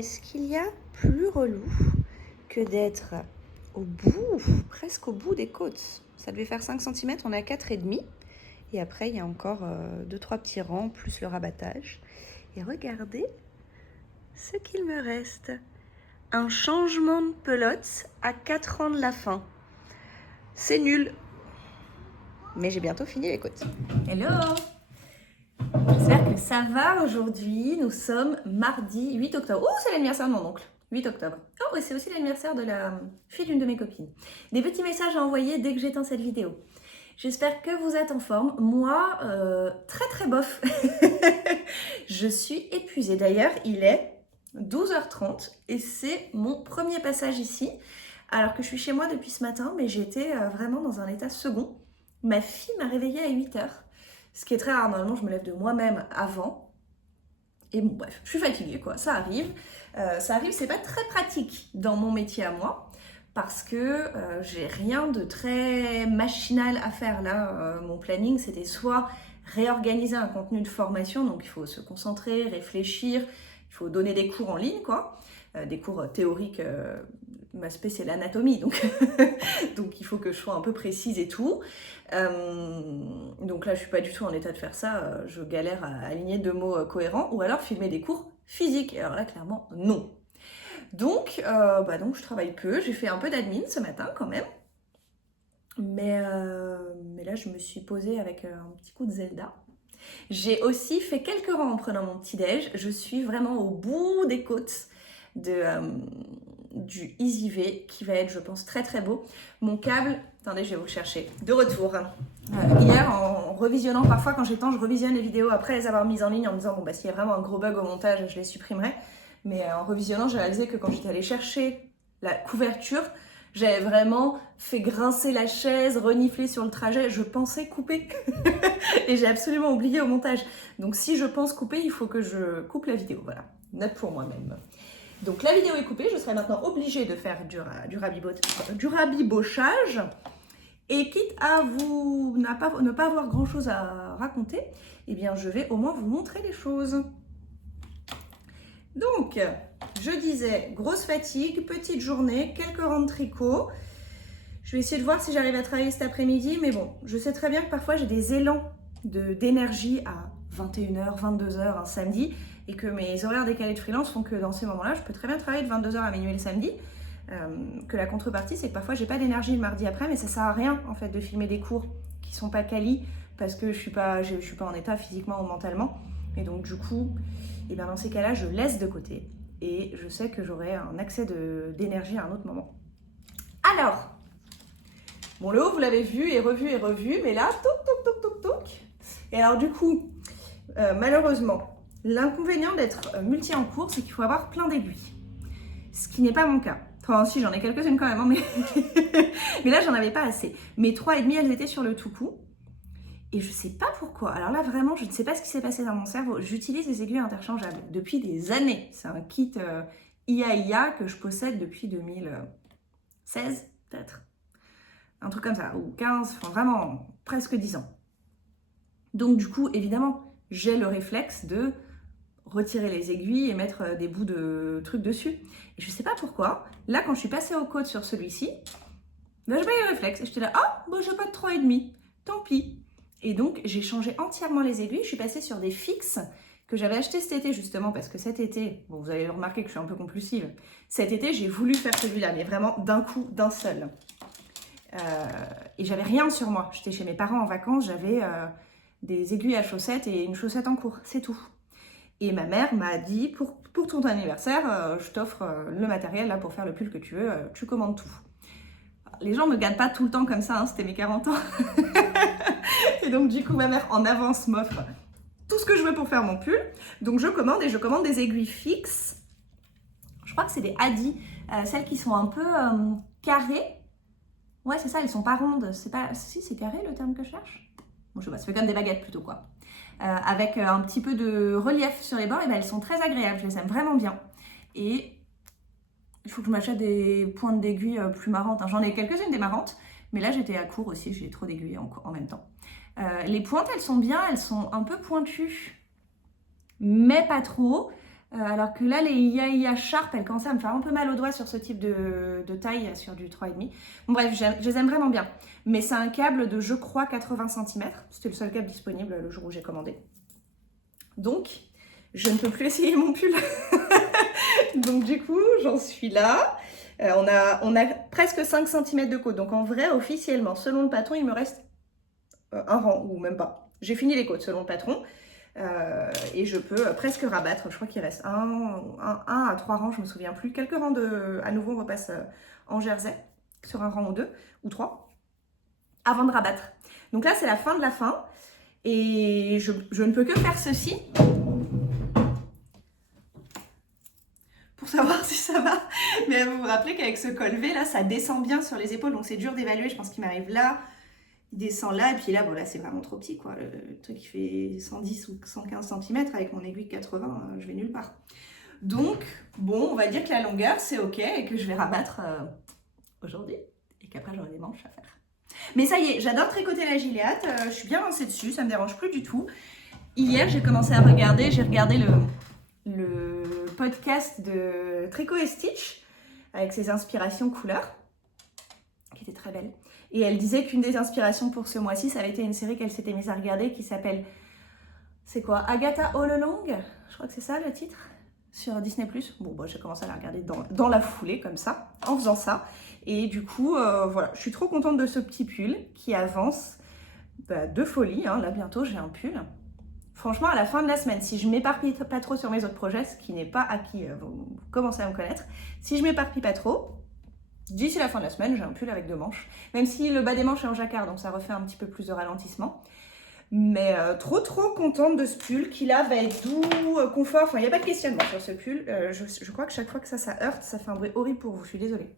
est-ce qu'il y a plus relou que d'être au bout, presque au bout des côtes? Ça devait faire 5 cm, on est à 4,5. Et après, il y a encore 2-3 petits rangs, plus le rabattage. Et regardez ce qu'il me reste. Un changement de pelote à 4 ans de la fin. C'est nul. Mais j'ai bientôt fini les côtes. Hello! J'espère que ça va aujourd'hui. Nous sommes mardi 8 octobre. Oh, c'est l'anniversaire de mon oncle. 8 octobre. Oh, et c'est aussi l'anniversaire de la fille d'une de mes copines. Des petits messages à envoyer dès que j'éteins cette vidéo. J'espère que vous êtes en forme. Moi, très très bof. Je suis épuisée. D'ailleurs, il est 12h30 et c'est mon premier passage ici. Alors que je suis chez moi depuis ce matin, mais j'étais vraiment dans un état second. Ma fille m'a réveillée à 8h. Ce qui est très rare, normalement je me lève de moi-même avant. Et bon bref, je suis fatiguée quoi, ça arrive. C'est pas très pratique dans mon métier à moi. Parce que j'ai rien de très machinal à faire là. Mon planning c'était soit réorganiser un contenu de formation, donc il faut se concentrer, réfléchir, il faut donner des cours en ligne quoi. Des cours théoriques, ma spé c'est l'anatomie donc, donc il faut que je sois un peu précise et tout. Donc là je suis pas du tout en état de faire ça, je galère à aligner 2 mots cohérents ou alors filmer des cours physiques, et alors là clairement non. Donc je travaille peu, j'ai fait un peu d'admin ce matin quand même, mais là je me suis posée avec un petit coup de Zelda. J'ai aussi fait quelques rangs en prenant mon petit déj, je suis vraiment au bout des côtes du EasyV qui va être je pense très très beau. Mon câble, attendez je vais vous le chercher, de retour. Hier en revisionnant, parfois quand j'ai le temps je revisionne les vidéos après les avoir mises en ligne en me disant bon bah s'il y a vraiment un gros bug au montage je les supprimerai. Mais en revisionnant j'ai réalisé que quand j'étais allée chercher la couverture, j'avais vraiment fait grincer la chaise, renifler sur le trajet, je pensais couper et j'ai absolument oublié au montage. Donc si je pense couper, il faut que je coupe la vidéo, voilà, note pour moi-même. Donc la vidéo est coupée, je serai maintenant obligée de faire du rabibochage. Et quitte à vous ne pas avoir grand chose à raconter, eh bien je vais au moins vous montrer les choses. Donc, je disais, grosse fatigue, petite journée, quelques rangs de tricot. Je vais essayer de voir si j'arrive à travailler cet après-midi, mais bon, je sais très bien que parfois j'ai des élans d'énergie à 21h, 22h un samedi, et que mes horaires décalés de freelance font que dans ces moments-là, je peux très bien travailler de 22h à minuit le samedi. Que la contrepartie, c'est que parfois j'ai pas d'énergie le mardi après, mais ça sert à rien en fait de filmer des cours qui sont pas quali parce que je suis pas en état physiquement ou mentalement. Et donc du coup, et bien dans ces cas-là, je laisse de côté et je sais que j'aurai un accès d'énergie à un autre moment. Alors, bon le haut vous l'avez vu et revu, mais là, toc. Et alors du coup, malheureusement, l'inconvénient d'être multi en cours, c'est qu'il faut avoir plein d'aiguilles. Ce qui n'est pas mon cas. Enfin, si, j'en ai quelques-unes quand même, hein, mais là, j'en avais pas assez. Mes 3,5, elles étaient sur le tout coup. Et je sais pas pourquoi. Alors là, vraiment, je ne sais pas ce qui s'est passé dans mon cerveau. J'utilise des aiguilles interchangeables depuis des années. C'est un kit IA que je possède depuis 2016, peut-être. Un truc comme ça, ou 15, enfin vraiment, presque 10 ans. Donc du coup, évidemment, j'ai le réflexe de retirer les aiguilles et mettre des bouts de trucs dessus. Et je sais pas pourquoi, là quand je suis passée au côte sur celui-ci, là j'ai pas eu le réflexe. Et j'étais là, ah, bon j'ai pas de 3,5, tant pis. Et donc j'ai changé entièrement les aiguilles, je suis passée sur des fixes que j'avais acheté cet été justement parce que cet été, bon vous allez remarquer que je suis un peu compulsive, cet été j'ai voulu faire celui-là, mais vraiment d'un coup, d'un seul. Et j'avais rien sur moi, j'étais chez mes parents en vacances, j'avais des aiguilles à chaussettes et une chaussette en cours, c'est tout. Et ma mère m'a dit, pour ton anniversaire, je t'offre le matériel là pour faire le pull que tu veux, tu commandes tout. Les gens me gâtent pas tout le temps comme ça, hein, c'était mes 40 ans. Et donc du coup, ma mère en avance m'offre tout ce que je veux pour faire mon pull. Donc je commande et je commande des aiguilles fixes. Je crois que c'est des Adi, celles qui sont un peu carrées. Ouais, c'est ça, elles sont pas rondes. C'est pas... Si, c'est carré le terme que je cherche. Bon, je sais pas, ça fait comme des baguettes plutôt quoi. Avec un petit peu de relief sur les bords, et ben elles sont très agréables, je les aime vraiment bien. Et il faut que je m'achète des pointes d'aiguille plus marrantes. J'en ai quelques-unes des marrantes, mais là j'étais à court aussi, j'ai trop d'aiguilles en même temps. Les pointes, elles sont bien, elles sont un peu pointues, mais pas trop. Alors que là, les Ia Sharp, elles commençaient à me faire un peu mal aux doigts sur ce type de taille, sur du 3,5. Bon bref, je les aime vraiment bien. Mais c'est un câble de, je crois, 80 cm. C'était le seul câble disponible le jour où j'ai commandé. Donc, je ne peux plus essayer mon pull. Donc du coup, j'en suis là. On a presque 5 cm de côte. Donc en vrai, officiellement, selon le patron, il me reste un rang, ou même pas. J'ai fini les côtes selon le patron. Et je peux presque rabattre. Je crois qu'il reste un à 3 rangs, je me souviens plus. Quelques rangs à nouveau, on repasse en jersey sur un rang ou 2 ou 3 avant de rabattre. Donc là, c'est la fin de la fin. Et je ne peux que faire ceci pour savoir si ça va. Mais vous vous rappelez qu'avec ce col V, là, ça descend bien sur les épaules. Donc c'est dur d'évaluer. Je pense qu'il m'arrive là. Il descend là, et puis là, bon, là, c'est vraiment trop petit, quoi. Le truc qui fait 110 ou 115 cm avec mon aiguille 80, je vais nulle part. Donc, bon, on va dire que la longueur, c'est OK, et que je vais rabattre aujourd'hui, et qu'après, j'aurai des manches à faire. Mais ça y est, j'adore tricoter la Gilliatt, je suis bien lancée dessus, ça me dérange plus du tout. Hier, j'ai commencé à regarder, j'ai regardé le podcast de Tricot et Stitch, avec ses inspirations couleurs, qui était très belle. Et elle disait qu'une des inspirations pour ce mois-ci, ça avait été une série qu'elle s'était mise à regarder qui s'appelle, c'est quoi, Agatha All Along, je crois que c'est ça le titre, sur Disney+. Bon, bah, j'ai commencé à la regarder dans la foulée, comme ça, en faisant ça. Et du coup, voilà, je suis trop contente de ce petit pull qui avance de folie. Hein. Là, bientôt, j'ai un pull. Franchement, à la fin de la semaine, si je ne m'éparpille pas trop sur mes autres projets, ce qui n'est pas acquis, vous commencez à me connaître, si je ne m'éparpille pas trop, d'ici la fin de la semaine, j'ai un pull avec 2 manches. Même si le bas des manches est en jacquard, donc ça refait un petit peu plus de ralentissement. Mais trop contente de ce pull qui là va être doux, confort. Enfin, il n'y a pas de questionnement sur ce pull. Je crois que chaque fois que ça heurte, ça fait un bruit horrible pour vous. Je suis désolée.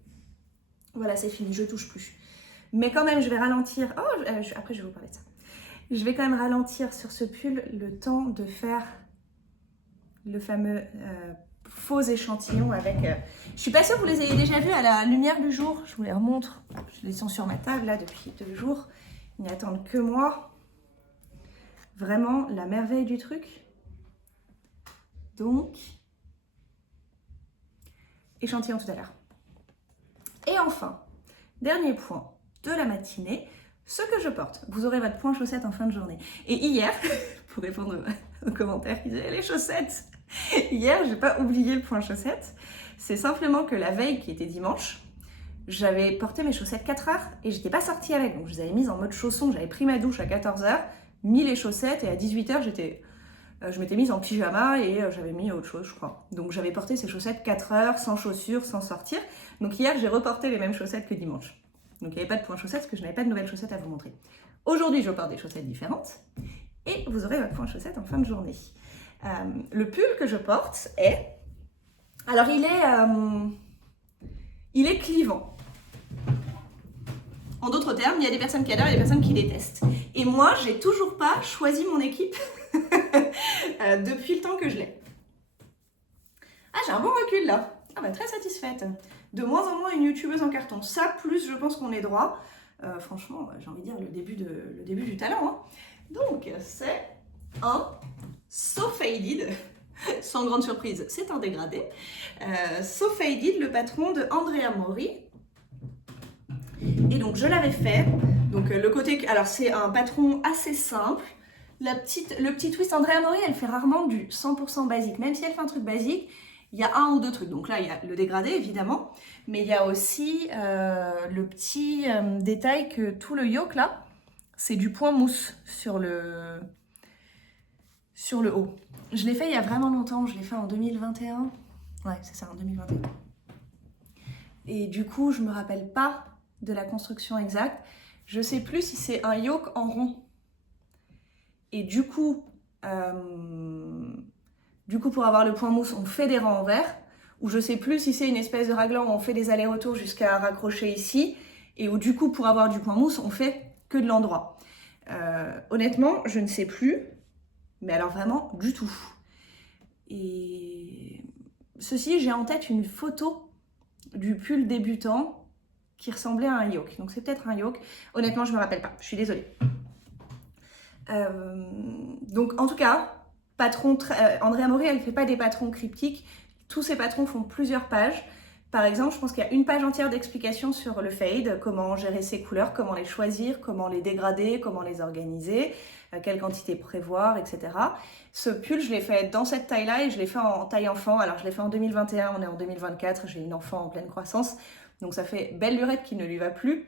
Voilà, c'est fini, je touche plus. Mais quand même, je vais ralentir. Oh, après, je vais vous parler de ça. Je vais quand même ralentir sur ce pull le temps de faire le fameux faux échantillon avec... Je suis pas sûre que vous les ayez déjà vus à la lumière du jour. Je vous les remontre. Je les sens sur ma table là depuis 2 jours. Ils n'y attendent que moi. Vraiment la merveille du truc. Donc, échantillon tout à l'heure. Et enfin, dernier point de la matinée, ce que je porte. Vous aurez votre point chaussette en fin de journée. Et hier, pour répondre aux commentaires qui disaient les chaussettes, hier, j'ai pas oublié le point chaussette. C'est simplement que la veille, qui était dimanche, j'avais porté mes chaussettes 4 heures et j'étais pas sortie avec. Donc je les avais mises en mode chausson. J'avais pris ma douche à 14 h, mis les chaussettes et à 18 h, je m'étais mise en pyjama et j'avais mis autre chose, je crois. Donc j'avais porté ces chaussettes 4 heures, sans chaussures, sans sortir. Donc hier, j'ai reporté les mêmes chaussettes que dimanche. Donc il n'y avait pas de point chaussette parce que je n'avais pas de nouvelles chaussettes à vous montrer. Aujourd'hui, je porte des chaussettes différentes et vous aurez votre point chaussette en fin de journée. Le pull que je porte est... Alors il est clivant. En d'autres termes, il y a des personnes qui adorent et des personnes qui détestent. Et moi, j'ai toujours pas choisi mon équipe depuis le temps que je l'ai. Ah, j'ai un bon recul là. Ah bah très satisfaite. De moins en moins une youtubeuse en carton. Ça, plus je pense qu'on est droit. Franchement, j'ai envie de dire le début du talent. Hein. Donc, c'est un So Faded. Sans grande surprise, c'est un dégradé. So Faded, le patron de Andrea Mori. Et donc, je l'avais fait. Donc, le côté... Alors, c'est un patron assez simple. Le petit twist, Andrea Mori, elle fait rarement du 100% basique. Même si elle fait un truc basique, il y a 1 ou 2 trucs. Donc là, il y a le dégradé, évidemment. Mais il y a aussi le petit détail que tout le yoke, là, c'est du point mousse sur le haut. Je l'ai fait il y a vraiment longtemps. Je l'ai fait en 2021. Ouais, c'est ça, en 2021. Et du coup, je me rappelle pas de la construction exacte. Je sais plus si c'est un yoke en rond. Et du coup, pour avoir le point mousse, on fait des rangs en vert. Ou je sais plus si c'est une espèce de raglan où on fait des allers-retours jusqu'à raccrocher ici. Et où du coup, pour avoir du point mousse, on fait que de l'endroit. Honnêtement, je ne sais plus. Mais alors vraiment, du tout. Et ceci, j'ai en tête une photo du pull débutant qui ressemblait à un yoke. Donc c'est peut-être un yoke. Honnêtement, je me rappelle pas. Je suis désolée. Donc en tout cas, patrons, Andrea Mori, elle ne fait pas des patrons cryptiques. Tous ces patrons font plusieurs pages. Par exemple, je pense qu'il y a une page entière d'explications sur le fade, comment gérer ses couleurs, comment les choisir, comment les dégrader, comment les organiser, quelle quantité prévoir, etc. Ce pull, je l'ai fait dans cette taille-là et je l'ai fait en taille enfant. Alors, je l'ai fait en 2021, on est en 2024, j'ai une enfant en pleine croissance. Donc, ça fait belle lurette qui ne lui va plus,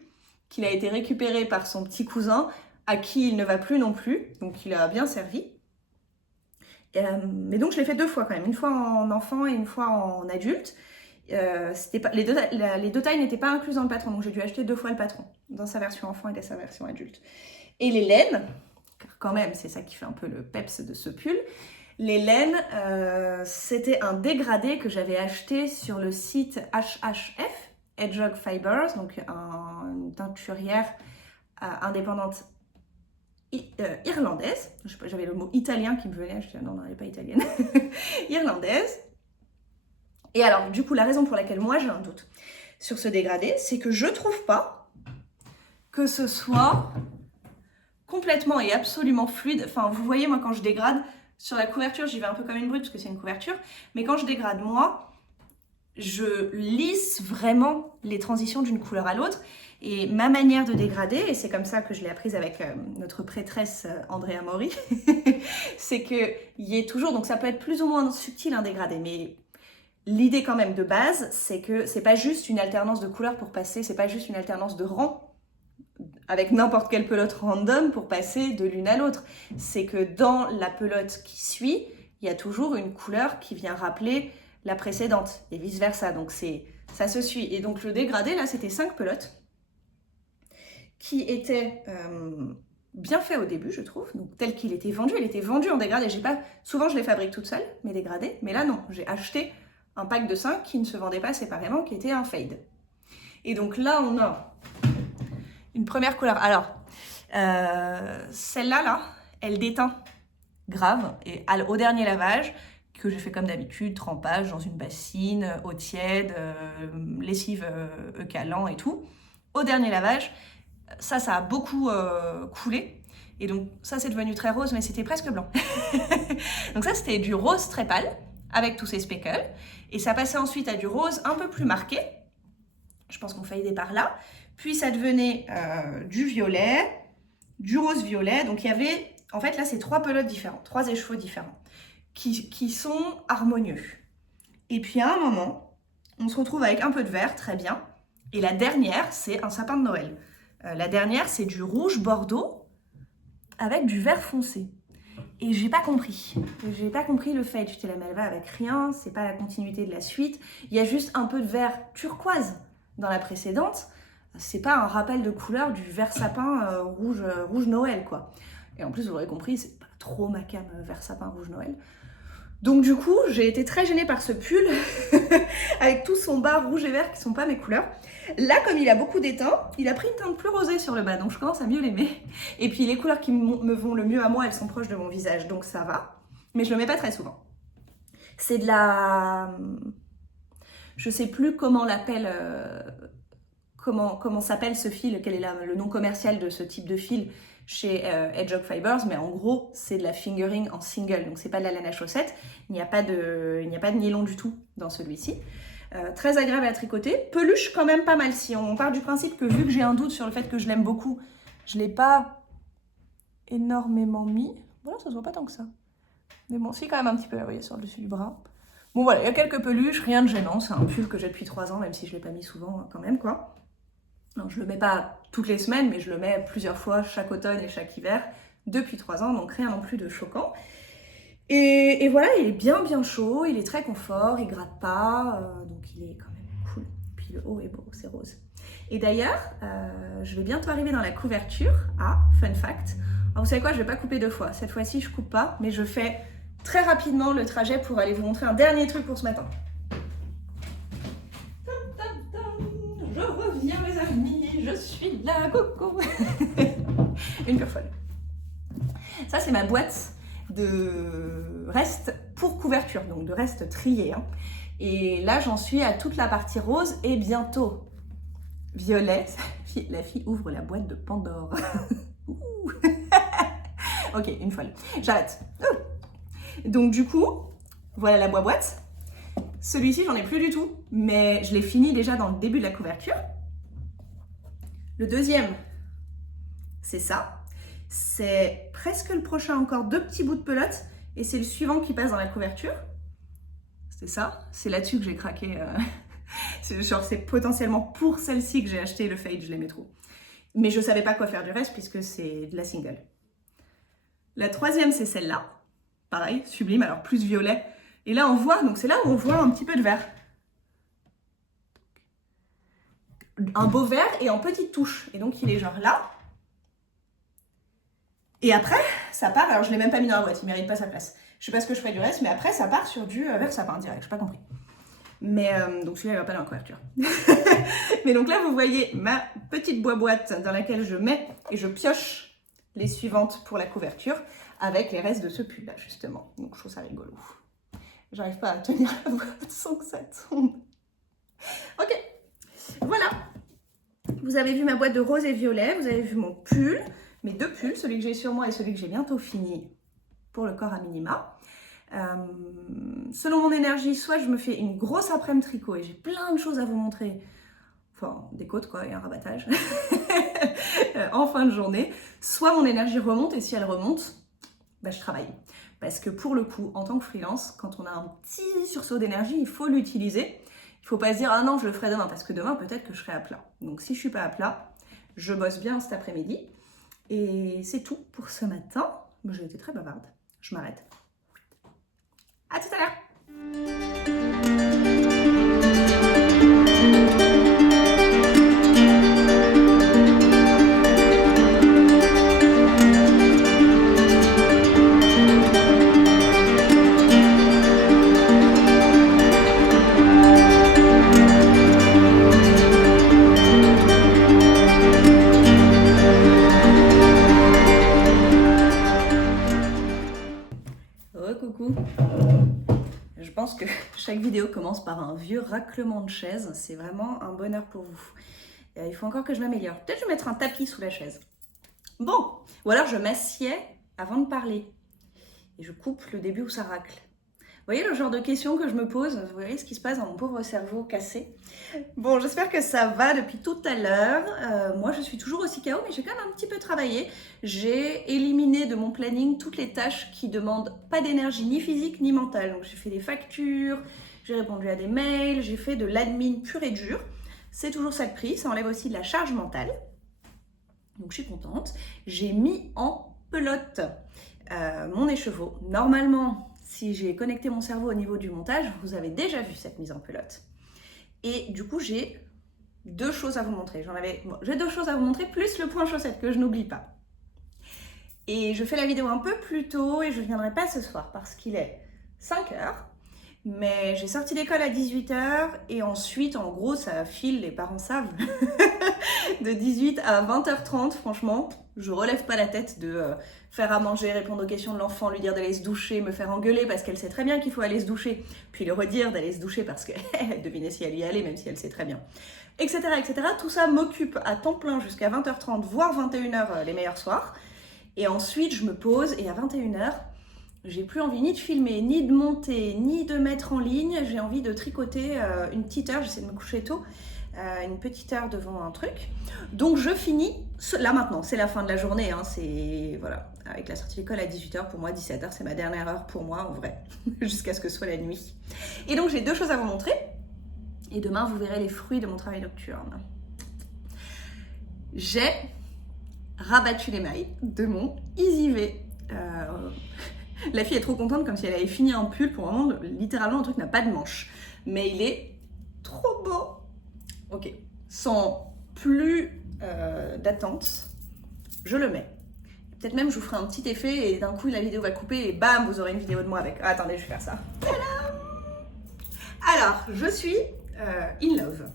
qu'il a été récupéré par son petit cousin, à qui il ne va plus non plus. Donc, il a bien servi. Mais donc, je l'ai fait 2 fois quand même. Une fois en enfant et une fois en adulte. Les deux tailles n'étaient pas incluses dans le patron, donc j'ai dû acheter 2 fois le patron, dans sa version enfant et dans sa version adulte. Et les laines, car quand même c'est ça qui fait un peu le peps de ce pull, les laines, c'était un dégradé que j'avais acheté sur le site HHF, Hedgehog Fibers, donc une teinturière indépendante irlandaise. J'avais le mot italien qui me venait, je disais non, elle n'est pas italienne, irlandaise. Et alors, du coup, la raison pour laquelle moi j'ai un doute sur ce dégradé, c'est que je trouve pas que ce soit complètement et absolument fluide. Enfin, vous voyez, moi, quand je dégrade, sur la couverture, j'y vais un peu comme une brute parce que c'est une couverture. Mais quand je dégrade, moi, je lisse vraiment les transitions d'une couleur à l'autre. Et ma manière de dégrader, et c'est comme ça que je l'ai apprise avec notre prêtresse Andrea Mori, c'est qu'il y ait toujours, donc ça peut être plus ou moins subtil un dégradé, mais l'idée quand même de base, c'est que c'est pas juste une alternance de couleurs pour passer, c'est pas juste une alternance de rangs avec n'importe quelle pelote random pour passer de l'une à l'autre. C'est que dans la pelote qui suit, il y a toujours une couleur qui vient rappeler la précédente et vice versa. Donc ça se suit. Et donc le dégradé là, c'était 5 pelotes qui étaient bien fait au début, je trouve, donc tel qu'il était vendu. Il était vendu en dégradé. Souvent je les fabrique toute seule, mes dégradés, mais là non, j'ai acheté un pack de 5 qui ne se vendait pas séparément, qui était un fade. Et donc là, on a une première couleur. Alors, celle-là, là, elle déteint grave. Et au dernier lavage, que j'ai fait comme d'habitude, trempage dans une bassine, eau tiède, lessive eucalant et tout. Au dernier lavage, ça a beaucoup coulé. Et donc ça, c'est devenu très rose, mais c'était presque blanc. Donc ça, c'était du rose très pâle, avec tous ces speckles. Et ça passait ensuite à du rose un peu plus marqué. Je pense qu'on fadait par là. Puis ça devenait du violet, du rose-violet. Donc il y avait, en fait là c'est 3 pelotes différentes, 3 échevaux différents, qui sont harmonieux. Et puis à un moment, on se retrouve avec un peu de vert, très bien. Et la dernière, c'est un sapin de Noël. La dernière, c'est du rouge bordeaux avec du vert foncé. Et j'ai pas compris. J'ai pas compris le fade. J'étais là, mais elle va avec rien, c'est pas la continuité de la suite. Il y a juste un peu de vert turquoise dans la précédente. C'est pas un rappel de couleur du vert sapin rouge Noël, quoi. Et en plus, vous l'aurez compris, c'est pas trop ma came vert sapin rouge Noël. Donc du coup, j'ai été très gênée par ce pull avec tout son bas rouge et vert qui sont pas mes couleurs. Là, comme il a beaucoup d'éteint, il a pris une teinte plus rosée sur le bas, donc je commence à mieux l'aimer. Et puis les couleurs qui me vont le mieux à moi, elles sont proches de mon visage, donc ça va. Mais je le mets pas très souvent. C'est de la... Je sais plus comment l'appelle... Comment s'appelle ce fil, quel est le nom commercial de ce type de fil chez Hedgehog Fibers, mais en gros, c'est de la fingering en single, donc c'est pas de la laine à chaussette, il n'y a pas de nylon du tout dans celui-ci. Très agréable à tricoter, peluche quand même pas mal. Si on part du principe que vu que j'ai un doute sur le fait que je l'aime beaucoup, je l'ai pas énormément mis. Voilà, ça se voit pas tant que ça. Mais bon, si quand même un petit peu, vous voyez, sur le dessus du bras. Bon voilà, il y a quelques peluches, rien de gênant, c'est un pull que j'ai depuis 3 ans, même si je l'ai pas mis souvent quand même, quoi. Non, je le mets pas toutes les semaines, mais je le mets plusieurs fois chaque automne et chaque hiver depuis 3 ans, donc rien non plus de choquant. Et voilà, il est bien chaud, il est très confort, il gratte pas, donc il est quand même cool. Puis le haut est beau, c'est rose. Et d'ailleurs, je vais bientôt arriver dans la couverture. Ah, fun fact. Alors vous savez quoi, je vais pas couper 2 fois. Cette fois-ci, je coupe pas, mais je fais très rapidement le trajet pour aller vous montrer un dernier truc pour ce matin. Je reviens les amis, je suis là, coucou. Une pure folle. Ça c'est ma boîte de reste pour couverture, donc de reste trié. Hein. Et là j'en suis à toute la partie rose et bientôt violet. La fille ouvre la boîte de Pandore. Ok, une folle. J'arrête. Donc du coup, voilà la boîte. Celui-ci, j'en ai plus du tout, mais je l'ai fini déjà dans le début de la couverture. Le deuxième, c'est ça. C'est presque le prochain, encore 2 petits bouts de pelote, et c'est le suivant qui passe dans la couverture. C'est ça, c'est là-dessus que j'ai craqué. C'est potentiellement pour celle-ci que j'ai acheté le fade, je l'aimais trop. Mais je savais pas quoi faire du reste puisque c'est de la single. La troisième, c'est celle-là. Pareil, sublime, alors plus violet. Et là, on voit, donc c'est là où on voit un petit peu de vert. Un beau vert et en petites touches. Et donc, il est genre là. Et après, ça part, alors je l'ai même pas mis dans la boîte, il mérite pas sa place. Je sais pas ce que je ferai du reste, mais après, ça part sur du vert sapin direct, j'ai pas compris. Mais donc celui-là, il va pas dans la couverture. Mais donc là, vous voyez ma petite boîte dans laquelle je mets et je pioche les suivantes pour la couverture avec les restes de ce pull-là, justement. Donc je trouve ça rigolo. J'arrive pas à tenir la boîte sans que ça tombe. Ok, voilà. Vous avez vu ma boîte de rose et violet, vous avez vu mon pull, mes 2 pulls, celui que j'ai sur moi et celui que j'ai bientôt fini pour le corps à minima. Selon mon énergie, soit je me fais une grosse après-midi tricot et j'ai plein de choses à vous montrer, enfin des côtes quoi et un rabattage en fin de journée, soit mon énergie remonte et si elle remonte, bah, je travaille. Parce que pour le coup, en tant que freelance, quand on a un petit sursaut d'énergie, il faut l'utiliser. Il ne faut pas se dire « Ah non, je le ferai demain » parce que demain, peut-être que je serai à plat. Donc si je ne suis pas à plat, je bosse bien cet après-midi. Et c'est tout pour ce matin. J'ai été très bavarde. Je m'arrête. À tout à l'heure. Coucou. Je pense que chaque vidéo commence par un vieux raclement de chaise. C'est vraiment un bonheur pour vous. Il faut encore que je m'améliore. Peut-être je vais mettre un tapis sous la chaise. Bon, ou alors je m'assieds avant de parler. Et je coupe le début où ça racle. Vous voyez le genre de questions que je me pose? Vous voyez ce qui se passe dans mon pauvre cerveau cassé? Bon, j'espère que ça va depuis tout à l'heure. Moi, je suis toujours aussi KO, mais j'ai quand même un petit peu travaillé. J'ai éliminé de mon planning toutes les tâches qui demandent pas d'énergie ni physique ni mentale. Donc, j'ai fait des factures, j'ai répondu à des mails, j'ai fait de l'admin pur et dur. C'est toujours ça le prix, ça enlève aussi de la charge mentale. Donc, je suis contente. J'ai mis en pelote mon écheveau. Normalement, si j'ai connecté mon cerveau au niveau du montage, vous avez déjà vu cette mise en pelote. Et du coup, j'ai 2 choses à vous montrer. J'ai 2 choses à vous montrer, plus le point chaussette que je n'oublie pas. Et je fais la vidéo un peu plus tôt et je ne viendrai pas ce soir parce qu'il est 5h. Mais j'ai sorti d'école à 18h et ensuite, en gros, ça file, les parents savent, de 18 à 20h30, franchement. Je relève pas la tête de faire à manger, répondre aux questions de l'enfant, lui dire d'aller se doucher, me faire engueuler parce qu'elle sait très bien qu'il faut aller se doucher, puis lui redire d'aller se doucher parce qu'elle devinait si elle y allait, même si elle sait très bien, etc. etc. Tout ça m'occupe à temps plein jusqu'à 20h30, voire 21h les meilleurs soirs. Et ensuite, je me pose et à 21h, j'ai plus envie ni de filmer, ni de monter, ni de mettre en ligne. J'ai envie de tricoter une petite heure, j'essaie de me coucher tôt, une petite heure devant un truc. Donc je finis, là maintenant, c'est la fin de la journée, hein, c'est, voilà, avec la sortie d'école à 18h, pour moi 17h, c'est ma dernière heure pour moi en vrai, jusqu'à ce que ce soit la nuit. Et donc j'ai 2 choses à vous montrer, et demain vous verrez les fruits de mon travail nocturne. J'ai rabattu les mailles de mon EasyV. La fille est trop contente, comme si elle avait fini un pull. Pour le moment, littéralement, le truc n'a pas de manche. Mais il est trop beau. Ok, sans plus d'attente, je le mets. Peut-être même je vous ferai un petit effet et d'un coup la vidéo va couper et bam, vous aurez une vidéo de moi avec. Ah, attendez, je vais faire ça. Tadam! Alors, je suis in love.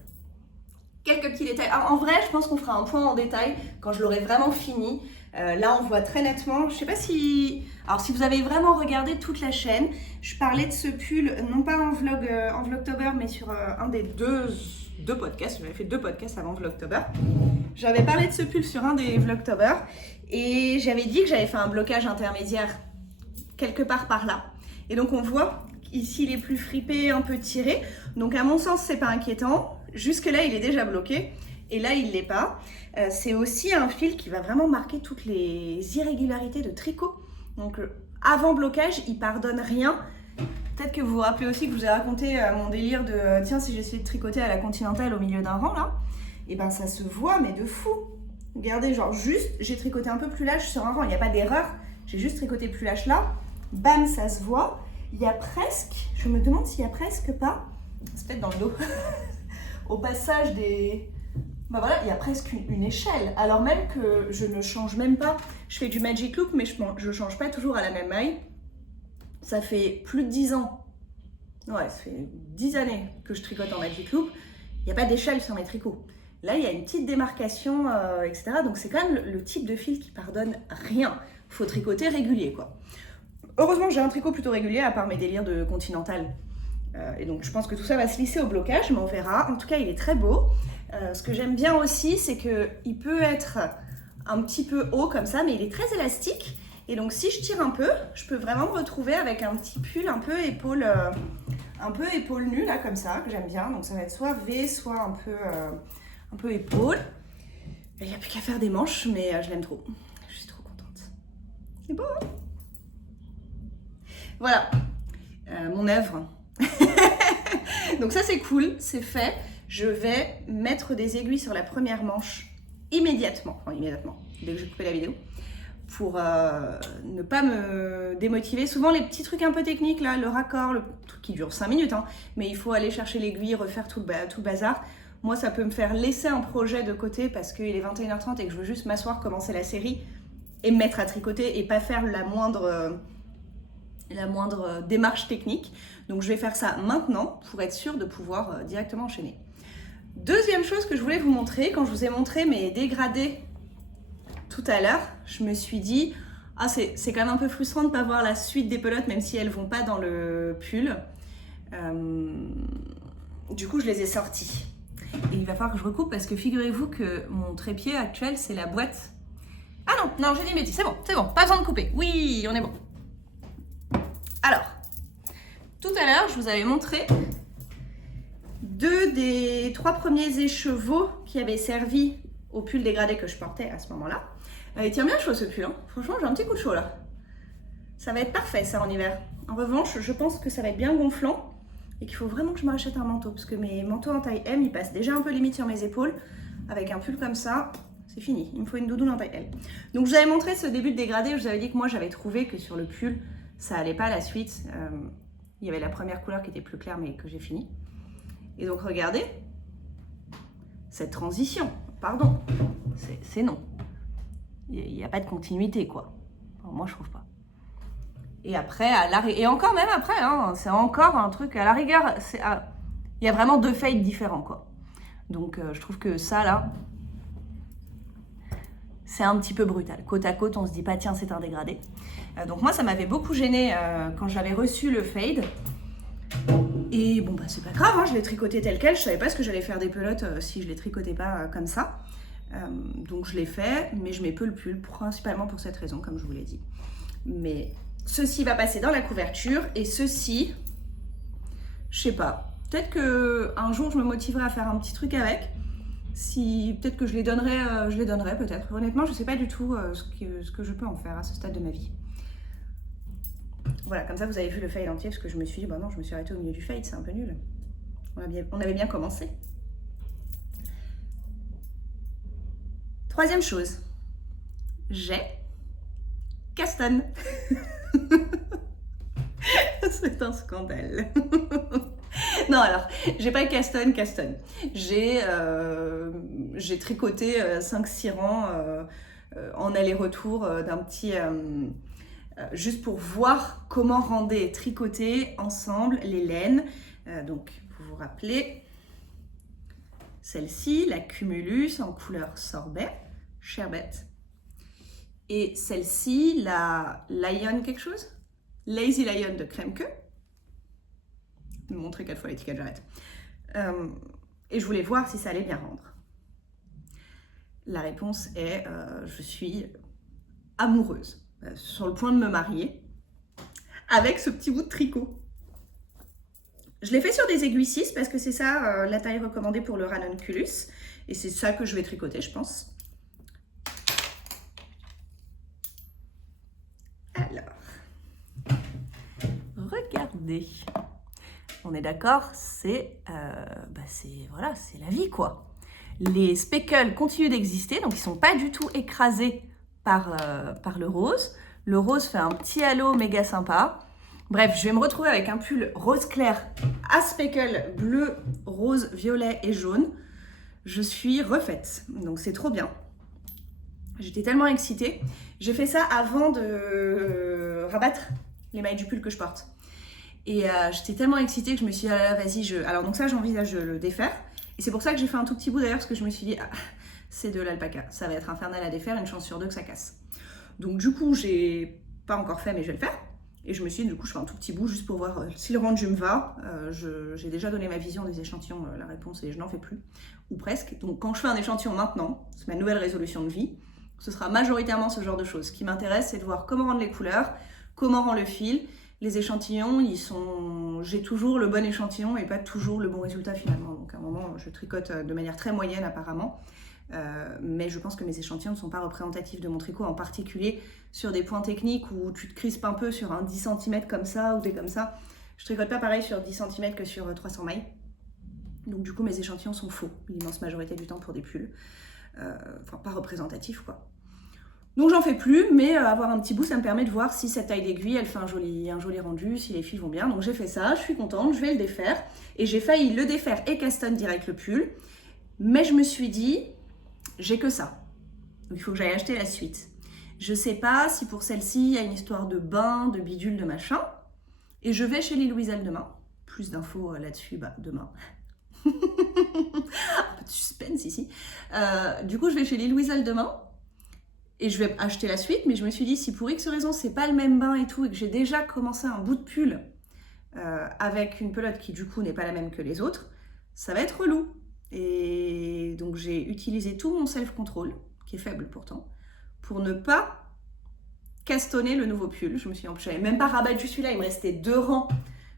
Quelques petits détails. Alors, en vrai, je pense qu'on fera un point en détail quand je l'aurai vraiment fini. Là, on voit très nettement. Je sais pas si... Alors, si vous avez vraiment regardé toute la chaîne, je parlais de ce pull, non pas en Vlogtober, mais sur un des deux podcasts. J'avais fait 2 podcasts avant Vlogtober. J'avais parlé de ce pull sur un des Vlogtober et j'avais dit que j'avais fait un blocage intermédiaire quelque part par là. Et donc on voit ici il est plus fripé, un peu tiré. Donc à mon sens c'est pas inquiétant. Jusque là il est déjà bloqué et là il l'est pas. C'est aussi un fil qui va vraiment marquer toutes les irrégularités de tricot. Donc avant blocage il pardonne rien. Peut-être que vous vous rappelez aussi que je vous ai raconté mon délire de tiens si j'essayais de tricoter à la Continentale au milieu d'un rang là, et ben ça se voit mais de fou. Regardez, genre juste j'ai tricoté un peu plus lâche sur un rang, il n'y a pas d'erreur, j'ai juste tricoté plus lâche là, bam ça se voit. Il y a presque, je me demande s'il y a presque pas, c'est peut-être dans le dos, au passage des... Ben voilà, il y a presque une échelle, alors même que je ne change même pas. Je fais du Magic Loop, mais je ne change pas toujours à la même maille. Ça fait plus de 10 ans, ouais, ça fait 10 années que je tricote en Magic Loop. Il n'y a pas d'échelle sur mes tricots. Là, il y a une petite démarcation, etc. Donc c'est quand même le type de fil qui pardonne rien. Il faut tricoter régulier, quoi. Heureusement, j'ai un tricot plutôt régulier, à part mes délires de Continental. Et donc je pense que tout ça va se lisser au blocage, mais on verra. En tout cas, il est très beau. Ce que j'aime bien aussi, c'est qu'il peut être un petit peu haut comme ça, mais il est très élastique. Et donc si je tire un peu, je peux vraiment me retrouver avec un petit pull un peu épaule nue, là, comme ça, que j'aime bien. Donc ça va être soit V, soit un peu épaule. Il n'y a plus qu'à faire des manches, mais je l'aime trop. Je suis trop contente. C'est beau, hein? Voilà, mon œuvre. Donc ça c'est cool, c'est fait. Je vais mettre des aiguilles sur la première manche immédiatement, dès que j'ai coupé la vidéo, pour ne pas me démotiver. Souvent les petits trucs un peu techniques, là, le raccord, le truc qui dure 5 minutes, hein, mais il faut aller chercher l'aiguille, refaire tout le bazar. Moi ça peut me faire laisser un projet de côté parce qu'il est 21h30 et que je veux juste m'asseoir, commencer la série et me mettre à tricoter et pas faire la moindre démarche technique. Donc je vais faire ça maintenant pour être sûre de pouvoir directement enchaîner. Deuxième chose que je voulais vous montrer, quand je vous ai montré mes dégradés tout à l'heure, je me suis dit ah c'est quand même un peu frustrant de ne pas voir la suite des pelotes même si elles vont pas dans le pull. Du coup je les ai sorties. Et il va falloir que je recoupe parce que figurez-vous que mon trépied actuel c'est la boîte. Ah non, j'ai dit bêtise, c'est bon, pas besoin de couper. Oui, on est bon. Alors, tout à l'heure, je vous avais montré 2 des 3 premiers écheveaux qui avaient servi au pull dégradé que je portais à ce moment-là. Il tient bien chaud ce pull, hein. Franchement, j'ai un petit coup de chaud là. Ça va être parfait ça en hiver. En revanche, je pense que ça va être bien gonflant et qu'il faut vraiment que je me rachète un manteau parce que mes manteaux en taille M, ils passent déjà un peu limite sur mes épaules. Avec un pull comme ça, c'est fini. Il me faut une doudoune en taille L. Donc, je vous avais montré ce début de dégradé. Je vous avais dit que moi, j'avais trouvé que sur le pull, ça allait pas la suite. Il y avait la première couleur qui était plus claire mais que j'ai fini. Et donc regardez, cette transition, pardon, c'est non. Il n'y a pas de continuité quoi. Enfin, moi je trouve pas. Et après, et encore même après, hein, c'est encore un truc à la rigueur. Il y a vraiment 2 fades différents quoi. Donc je trouve que ça là, c'est un petit peu brutal. Côte à côte, on se dit pas tiens c'est un dégradé. Donc moi ça m'avait beaucoup gêné quand j'avais reçu le fade. Et bon bah c'est pas grave, hein, je l'ai tricoté tel quel. Je savais pas ce que j'allais faire des pelotes si je les tricotais pas comme ça. Donc je l'ai fait, mais je mets peu le pull, principalement pour cette raison, comme je vous l'ai dit. Mais ceci va passer dans la couverture et ceci, je sais pas. Peut-être qu'un jour je me motiverai à faire un petit truc avec. Peut-être que je les donnerai peut-être. Honnêtement, je sais pas du tout ce que je peux en faire à ce stade de ma vie. Voilà, comme ça vous avez vu le fade entier, parce que je me suis dit, bah non, je me suis arrêtée au milieu du fade, c'est un peu nul. On avait bien commencé. Troisième chose, j'ai Caston. C'est un scandale. Non, alors, j'ai pas Caston. J'ai tricoté 5-6 rangs en aller-retour d'un petit... juste pour voir comment rendaient tricoter ensemble les laines. Donc, vous vous rappelez, celle-ci, la Cumulus en couleur sorbet, sherbet. Et celle-ci, la Lion quelque chose, Lazy Lion de Kremke. Je vais vous montrer 4 fois l'étiquette, j'arrête. Et je voulais voir si ça allait bien rendre. La réponse est, je suis amoureuse. Sur le point de me marier. avec ce petit bout de tricot. Je l'ai fait sur des aiguilles 6 parce que c'est ça la taille recommandée pour le ranunculus. Et c'est ça que je vais tricoter, je pense. Alors, regardez. On est d'accord, c'est voilà, c'est la vie, quoi. Les speckles continuent d'exister, donc ils ne sont pas du tout écrasés par le rose. Le rose fait un petit halo méga sympa. Bref, je vais me retrouver avec un pull rose clair à speckle bleu, rose, violet et jaune. Je suis refaite, donc c'est trop bien. J'étais tellement excitée. J'ai fait ça avant de rabattre les mailles du pull que je porte. Et j'étais tellement excitée que je me suis dit, ah là, vas-y, Alors donc ça, j'envisage de le défaire. Et c'est pour ça que j'ai fait un tout petit bout d'ailleurs, parce que je me suis dit, ah, c'est de l'alpaca, ça va être infernal à défaire, une chance sur deux que ça casse. Donc du coup, j'ai pas encore fait, mais je vais le faire. Et je me suis dit, du coup, je fais un tout petit bout juste pour voir si le rendu me va. J'ai déjà donné ma vision des échantillons, la réponse est je n'en fais plus, ou presque. Donc quand je fais un échantillon maintenant, c'est ma nouvelle résolution de vie, ce sera majoritairement ce genre de choses. Ce qui m'intéresse, c'est de voir comment rendre les couleurs, comment rend le fil. Les échantillons, j'ai toujours le bon échantillon et pas toujours le bon résultat finalement. Donc à un moment, je tricote de manière très moyenne apparemment. Mais je pense que mes échantillons ne sont pas représentatifs de mon tricot, en particulier sur des points techniques où tu te crispes un peu sur un 10 cm comme ça ou des comme ça. Je tricote pas pareil sur 10 cm que sur 300 mailles. Donc du coup, mes échantillons sont faux, l'immense majorité du temps pour des pulls. Enfin, pas représentatifs quoi. Donc j'en fais plus, mais avoir un petit bout, ça me permet de voir si cette taille d'aiguille, elle fait un joli rendu, si les fils vont bien. Donc j'ai fait ça, je suis contente, je vais le défaire. Et j'ai failli le défaire et castonne direct le pull. Mais je me suis dit, j'ai que ça. Donc il faut que j'aille acheter la suite. Je sais pas si pour celle-ci, il y a une histoire de bain, de bidule, de machin. Et je vais chez Lily Louiselle demain. Plus d'infos là-dessus, demain. Un peu de suspense ici. Du coup, je vais chez Lily Louiselle demain. Et je vais acheter la suite, mais je me suis dit, si pour X raison, c'est pas le même bain et tout, et que j'ai déjà commencé un bout de pull avec une pelote qui, du coup, n'est pas la même que les autres, ça va être relou. Et donc, j'ai utilisé tout mon self-control, qui est faible pourtant, pour ne pas castonner le nouveau pull. Je me suis dit, je n'avais même pas rabattu celui-là, il me restait 2 rangs.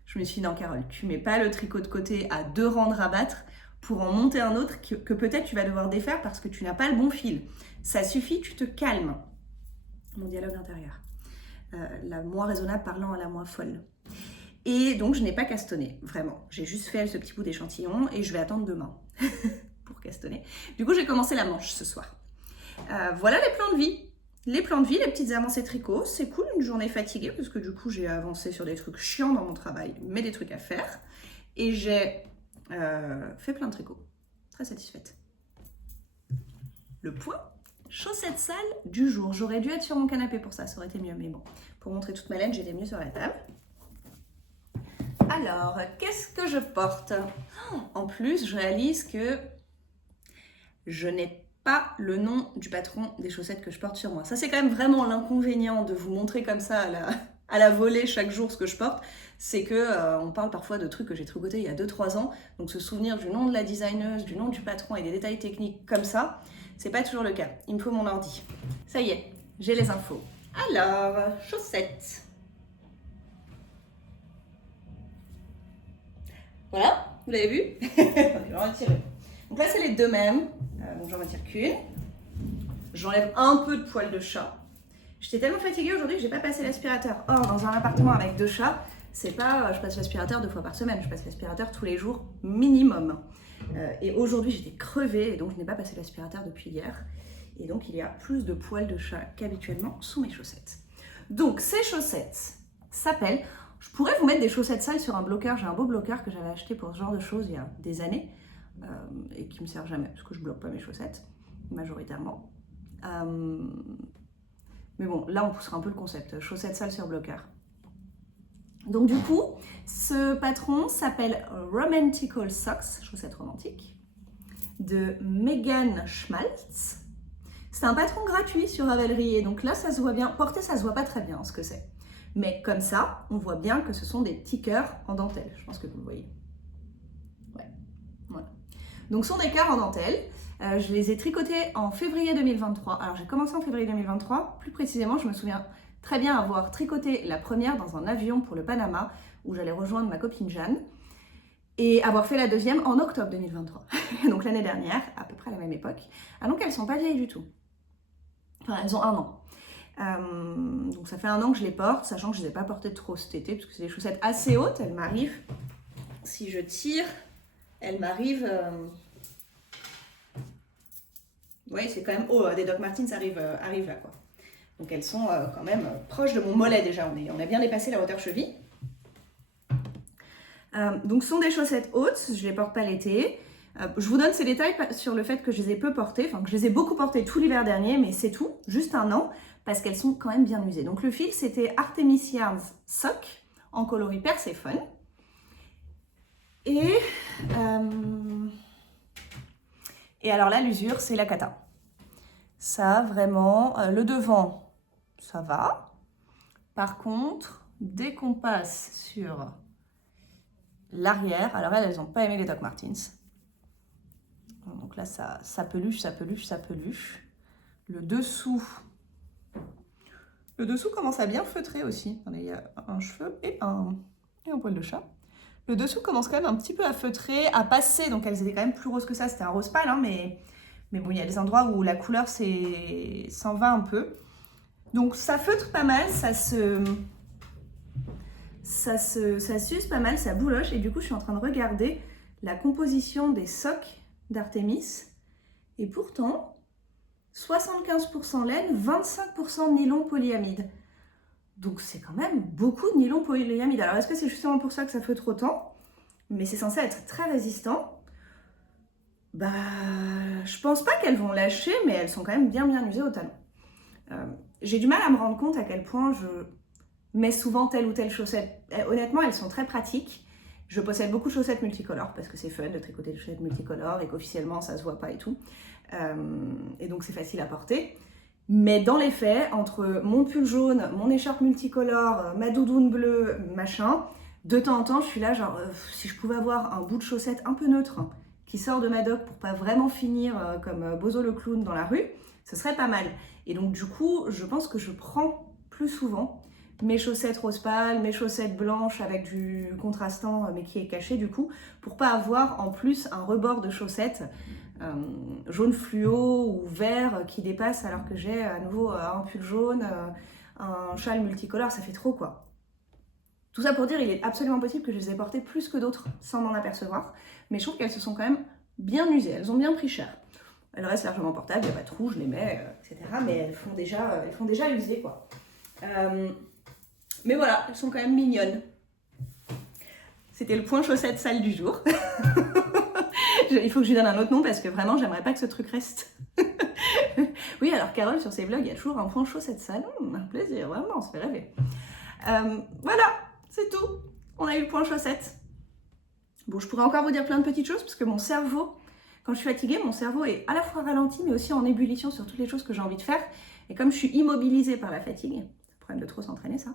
Je me suis dit, non, Carole, tu mets pas le tricot de côté à 2 rangs de rabattre pour en monter un autre que peut-être tu vas devoir défaire parce que tu n'as pas le bon fil. Ça suffit, tu te calmes. Mon dialogue intérieur. La moi raisonnable parlant à la moi folle. Et donc, je n'ai pas castonné, vraiment. J'ai juste fait ce petit bout d'échantillon et je vais attendre demain pour castonner. Du coup, j'ai commencé la manche ce soir. Voilà les plans de vie. Les plans de vie, les petites avancées tricot, c'est cool, une journée fatiguée parce que du coup, j'ai avancé sur des trucs chiants dans mon travail, mais des trucs à faire. Et j'ai fait plein de tricots. Très satisfaite. Le point chaussettes sales du jour. J'aurais dû être sur mon canapé pour ça, ça aurait été mieux. Mais bon, pour montrer toute ma laine, j'étais mieux sur la table. Alors, qu'est-ce que je porte? En plus, je réalise que je n'ai pas le nom du patron des chaussettes que je porte sur moi. Ça, c'est quand même vraiment l'inconvénient de vous montrer comme ça à la volée chaque jour ce que je porte. C'est que on parle parfois de trucs que j'ai tricotés il y a 2-3 ans. Donc, se souvenir du nom de la designeuse, du nom du patron et des détails techniques comme ça, c'est pas toujours le cas. Il me faut mon ordi. Ça y est, j'ai les infos. Alors, chaussettes. Voilà, vous l'avez vu? Je vais en retirer. Donc là, c'est les deux mêmes. Donc j'en retire qu'une. J'enlève un peu de poil de chat. J'étais tellement fatiguée aujourd'hui que j'ai pas passé l'aspirateur. Or, dans un appartement avec 2 chats, c'est pas je passe l'aspirateur 2 fois par semaine. Je passe l'aspirateur tous les jours minimum. Et aujourd'hui, j'étais crevée et donc je n'ai pas passé l'aspirateur depuis hier. Et donc, il y a plus de poils de chat qu'habituellement sous mes chaussettes. Donc, ces chaussettes s'appellent... Je pourrais vous mettre des chaussettes sales sur un bloqueur. J'ai un beau bloqueur que j'avais acheté pour ce genre de choses il y a des années et qui me sert jamais parce que je bloque pas mes chaussettes majoritairement. Mais bon, là on poussera un peu le concept. Chaussettes sales sur bloqueur. Donc du coup, ce patron s'appelle Romantical Socks, chaussettes romantiques, de Megan Schmaltz. C'est un patron gratuit sur Ravelry et donc là ça se voit bien. Porté, ça se voit pas très bien ce que c'est. Mais comme ça, on voit bien que ce sont des petits cœurs en dentelle. Je pense que vous le voyez. Ouais, voilà. Donc, ce sont des cœurs en dentelle. Je les ai tricotés en février 2023. Alors, j'ai commencé en février 2023. Plus précisément, je me souviens très bien avoir tricoté la première dans un avion pour le Panama, où j'allais rejoindre ma copine Jeanne, et avoir fait la deuxième en octobre 2023, donc l'année dernière, à peu près à la même époque. Ah donc elles sont pas vieilles du tout. Enfin, elles ont 1 an. Donc ça fait 1 an que je les porte, sachant que je ne les ai pas portées trop cet été, parce que c'est des chaussettes assez hautes, elles m'arrivent. Si je tire, elles m'arrivent... Vous voyez, c'est quand même haut, des Doc Martens arrivent là, quoi. Donc elles sont quand même proches de mon mollet déjà, on a bien dépassé la hauteur cheville. Donc ce sont des chaussettes hautes, je ne les porte pas l'été. Je vous donne ces détails sur le fait que je les ai peu portées, enfin que je les ai beaucoup portées tout l'hiver dernier, mais c'est tout, juste 1 an, parce qu'elles sont quand même bien usées. Donc le fil, c'était Artemis Yarns Sock, en coloris Perséphone. Et alors là, l'usure, c'est la cata. Ça, vraiment, le devant, ça va. Par contre, dès qu'on passe sur l'arrière, alors elles n'ont pas aimé les Doc Martens. Donc là, ça peluche, ça peluche, ça peluche. Le dessous commence à bien feutrer aussi. Attendez, il y a un cheveu et un poil de chat. Le dessous commence quand même un petit peu à feutrer, à passer. Donc elles étaient quand même plus roses que ça. C'était un rose pâle, hein, mais bon, il y a des endroits où la couleur s'en va un peu. Donc ça feutre pas mal, ça s'use pas mal, ça bouloche. Et du coup, je suis en train de regarder la composition des socks d'Artemis. Et pourtant, 75% laine, 25% nylon polyamide. Donc c'est quand même beaucoup de nylon polyamide. Alors est-ce que c'est justement pour ça que ça feutre autant? Mais c'est censé être très résistant. Bah, je pense pas qu'elles vont lâcher, mais elles sont quand même bien usées au talon. J'ai du mal à me rendre compte à quel point je mets souvent telle ou telle chaussette. Honnêtement, elles sont très pratiques. Je possède beaucoup de chaussettes multicolores parce que c'est fun de tricoter des chaussettes multicolores et qu'officiellement ça se voit pas et tout. Et donc c'est facile à porter. Mais dans les faits, entre mon pull jaune, mon écharpe multicolore, ma doudoune bleue, machin, de temps en temps je suis là genre si je pouvais avoir un bout de chaussette un peu neutre qui sort de ma doc pour pas vraiment finir comme Bozo le clown dans la rue, ce serait pas mal. Et donc du coup, je pense que je prends plus souvent mes chaussettes rose pâle, mes chaussettes blanches avec du contrastant mais qui est caché du coup, pour pas avoir en plus un rebord de chaussettes jaune fluo ou vert qui dépasse alors que j'ai à nouveau un pull jaune, un châle multicolore, ça fait trop quoi. Tout ça pour dire, il est absolument possible que je les ai portées plus que d'autres sans m'en apercevoir, mais je trouve qu'elles se sont quand même bien usées, elles ont bien pris cher. Elles restent largement portables, il n'y a pas de trou, je les mets, etc. Mais elles font déjà user quoi. Mais voilà, elles sont quand même mignonnes. C'était le point chaussette sale du jour. Il faut que je lui donne un autre nom parce que vraiment, j'aimerais pas que ce truc reste. Oui, alors Carole, sur ses vlogs, il y a toujours un point chaussette sale. Un plaisir, vraiment, on se fait rêver. Voilà, c'est tout. On a eu le point chaussette. Bon, je pourrais encore vous dire plein de petites choses parce que mon cerveau, quand je suis fatiguée, mon cerveau est à la fois ralenti mais aussi en ébullition sur toutes les choses que j'ai envie de faire. Et comme je suis immobilisée par la fatigue, c'est le problème de trop s'entraîner ça,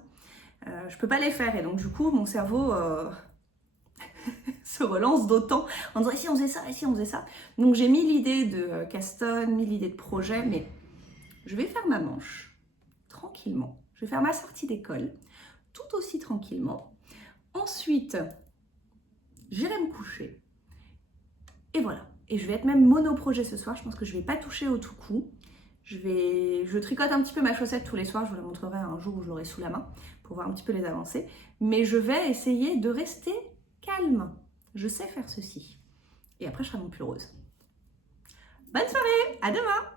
je peux pas les faire. Et donc du coup, mon cerveau se relance d'autant en disant « et si on faisait ça, et si on faisait ça ?» Donc j'ai mis l'idée de Caston, mis l'idée de projet, mais je vais faire ma manche tranquillement. Je vais faire ma sortie d'école tout aussi tranquillement. Ensuite, j'irai me coucher. Et voilà. Et je vais être même mono-projet ce soir. Je pense que je ne vais pas toucher au tout coup. Je tricote un petit peu ma chaussette tous les soirs. Je vous la montrerai un jour où je l'aurai sous la main pour voir un petit peu les avancées. Mais je vais essayer de rester calme. Je sais faire ceci. Et après, je ferai mon pull rose. Bonne soirée, à demain!